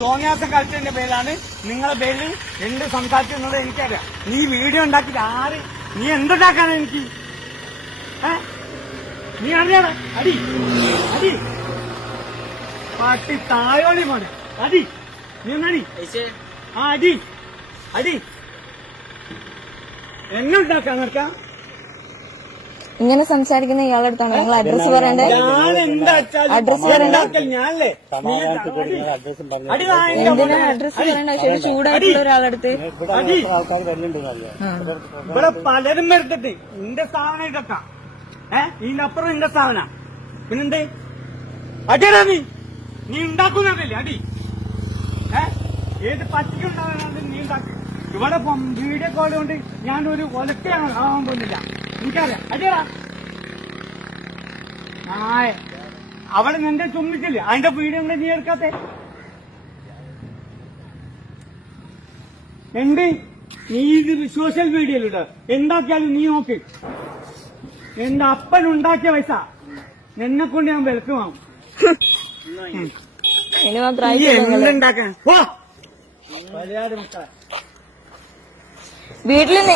തോന്നിയാത്ത കളിച്ചതിന്റെ പേരിലാണ് നിങ്ങളെ പേരിൽ എന്ത് സംസാരിക്കുന്നത് എനിക്കറിയാം. നീ വീഡിയോ ഉണ്ടാക്കിയിട്ട് ആര് നീ എന്തുണ്ടാക്കാനാ എനിക്ക്? നീ അറിയാടാ അടി അടി പാട്ടി തായോളി മോനെ അടി നീ ഒന്നടി അടി അടി എന്നെ ഉണ്ടാക്കാൻ നടക്കാം. ഇങ്ങനെ സംസാരിക്കുന്ന ഇയാളുടെ അടുത്താണ് നിങ്ങൾ അഡ്രസ് പറയണ്ടേ? അഡ്രസ് ഞാനല്ലേ എന്തിനാ അഡ്രസ് പറയണ്ട? പക്ഷെ ചൂടായിട്ടുള്ള ഒരാളടുത്ത് ഇവിടെ പലരും വരുത്തിട്ട് നിന്റെ സ്ഥാപനം ഇതൊക്കെ ഇതിന്റെ അപ്പുറം നിന്റെ സ്ഥാപന പിന്നെന്തേ അടിയടാ നീ ഉണ്ടാക്കുന്നതല്ലേ അടി ഏത് പറ്റിക്കുണ്ടാകാൻ നീ ഉണ്ടാക്കി. ഇവിടെ വീഡിയോ കോൾ കൊണ്ട് ഞാനൊരു ഒലക്കയാണ് ആവാൻ പോകുന്നില്ല എനിക്കറിയാം. അടിയടാ അവളെ നിന്റെ ചുമ്മിച്ചില്ലേ അതിന്റെ വീഡിയോ നീ എടുക്കാത്തെ എന്ത് നീ ഇത് സോഷ്യൽ മീഡിയയിലിട്ട് എന്താക്കിയാലും നീ നോക്ക്. എന്റെ അപ്പൻ ഉണ്ടാക്കിയ പൈസ നിന്നെ കൊണ്ട് ഞാൻ വിലക്കുമാവും. എന്തുണ്ടാക്കാൻ വീട്ടില്